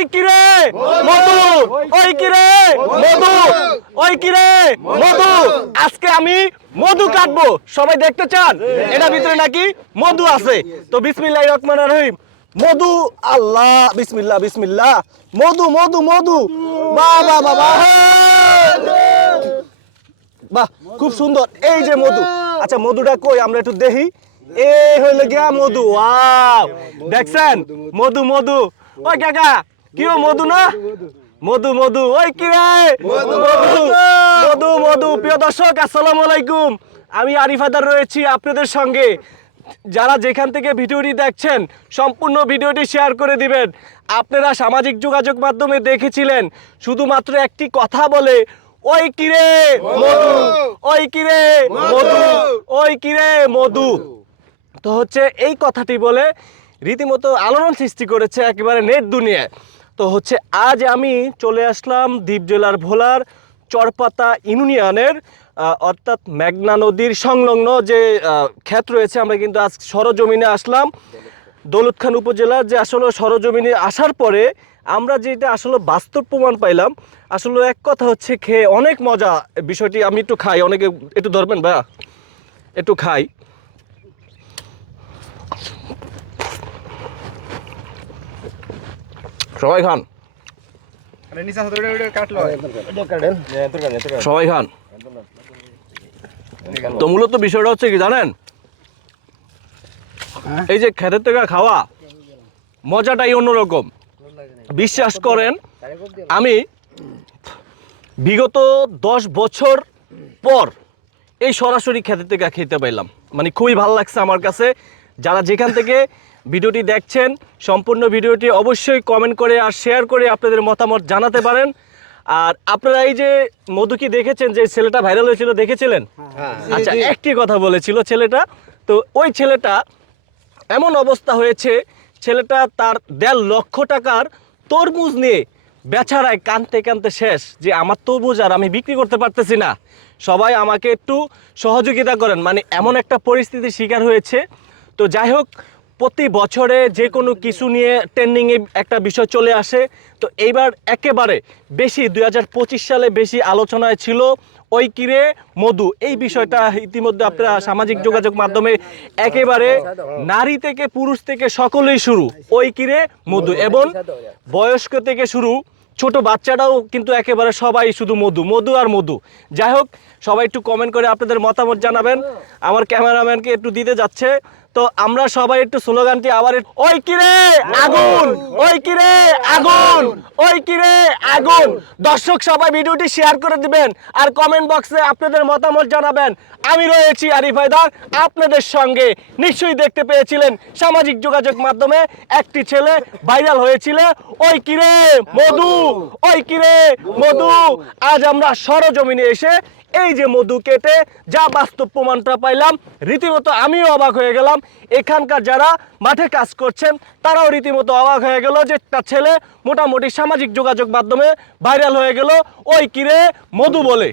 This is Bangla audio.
ওই কিরে মধু, ওই কিরে মধু, ওই কিরে মধু, আজকে আমি মধু কাটবো। সবাই দেখতে চান? এটা ভিতরে নাকি মধু আছে। তো বিসমিল্লাহ রহমান রহিম। মধু, আল্লাহ, বিসমিল্লাহ বিসমিল্লাহ। মধু মধু মধু। বাবা বাহ, খুব সুন্দর। এই যে মধু। আচ্ছা মধুটা কই? আমরা একটু দেখি। এ হইলে গিয়া মধু। ওয়াও। দেখছেন? মধু মধু। ওই কাকা কি মধু না? মধু মধু ওই কি রে? মধু মধু মধু। প্রিয় দর্শক আসসালামু আলাইকুম। আমি আরিফাদার রয়েছি আপনাদের সঙ্গে। যারা যেখান থেকে ভিডিওটি দেখছেন সম্পূর্ণ ভিডিওটি শেয়ার করে দিবেন। আপনারা সামাজিক যোগাযোগ মাধ্যমে দেখেছিলেন শুধুমাত্র একটি কথা বলে ওই কিরে মধু। ওই কিরে মধু। ওই কিরে মধু। তো হচ্ছে এই কথাটি বলে রীতিমতো আলোড়ন সৃষ্টি করেছে একেবারে নেট দুনিয়ায়। তো হচ্ছে আজ আমি চলে আসলাম দ্বীপ জেলার ভোলার চরপাতা ইউনিয়নের অর্থাৎ মেঘনা নদীর সংলগ্ন যে ক্ষেত রয়েছে, আমরা কিন্তু আজ সরজমিনে আসলাম। দৌলতখান উপজেলার যে আসলে সরজমিনে আসার পরে আমরা যেটা আসলে বাস্তব প্রমাণ পাইলাম, আসলে এক কথা হচ্ছে খেয়ে অনেক মজা বিষয়টি আমি একটু খাই। অনেকে একটু ধরবেন ভাইয়া? একটু খাই। সবাই খান। কাটলো। সবাই খান। তো মূলত বিষয়টা হচ্ছে কি জানেন? এই যে খেতের থেকে খাওয়া মজাটাই অন্যরকম। বিশ্বাস করেন আমি বিগত দশ বছর পর এই সরাসরি খেতে থেকে খেতে পাইলাম। মানে খুবই ভালো লাগছে আমার কাছে। যারা যেখান থেকে ভিডিওটি দেখছেন সম্পূর্ণ ভিডিওটি অবশ্যই কমেন্ট করে আর শেয়ার করে আপনাদের মতামত জানাতে পারেন। আর আপনারা এই যে মধু কি দেখেছেন যে ছেলেটা ভাইরাল হয়েছিল দেখেছিলেন? আচ্ছা একটি কথা বলেছিল ছেলেটা। তো ওই ছেলেটা এমন অবস্থা হয়েছে ছেলেটা তার দেড় লক্ষ টাকার তরমুজ নিয়ে বেচারায় কানতে কানতে শেষ যে আমার তরমুজ আর আমি বিক্রি করতে পারতেছি না। সবাই আমাকে একটু সহযোগিতা করেন। মানে এমন একটা পরিস্থিতির শিকার হয়েছে। তো যাই হোক প্রতি বছরে যে কোনো কিছু নিয়ে ট্রেন্ডিংয়ে একটা বিষয় চলে আসে। তো এইবার একেবারে বেশি দুই হাজার পঁচিশ সালে বেশি আলোচনায় ছিল ওই কিরে মধু। এই বিষয়টা ইতিমধ্যে আপনারা সামাজিক যোগাযোগ মাধ্যমে একেবারে নারী থেকে পুরুষ থেকে সকলেই শুরু ওই কিরে মধু। এবং বয়স্ক থেকে শুরু ছোট বাচ্চাটাও কিন্তু একেবারে সবাই শুধু মধু মধু আর মধু। যাই হোক, সবাই একটু কমেন্ট করে আপনাদের মতামত জানাবেন। আমার ক্যামেরাম্যানকে একটু দিতে যাচ্ছে। তো আমরা সবাই একটু স্লোগানটি আবার ওই কিরে আগুন, ওই কিরে আগুন, ওই কিরে আগুন। দর্শক, সবাই ভিডিওটি শেয়ার করে দিবেন আর কমেন্ট বক্সে আপনাদের মতামত জানাবেন। আমি রয়েছি আরিফ হায়দার, আপনাদের সঙ্গে নিশ্চয়ই দেখতে পেয়েছিলেন সামাজিক যোগাযোগ মাধ্যমে একটি ছেলে ভাইরাল হয়েছিল। ওই কিরে মধু, ওই কিরে মধু? আজ আমরা সরজমিনে এসে এই যে মধু কেটে যা বাস্তব প্রমাণটা পাইলাম, রীতিমতো আমিও অবাক হয়ে গেলাম। এখানকার যারা মাঠে কাজ করছেন, তারাও রীতিমতো অবাক হয়ে গেল যে তার ছেলে মোটামুটি সামাজিক যোগাযোগ মাধ্যমে ভাইরাল হয়ে গেল, ওই কিরে মধু বলে?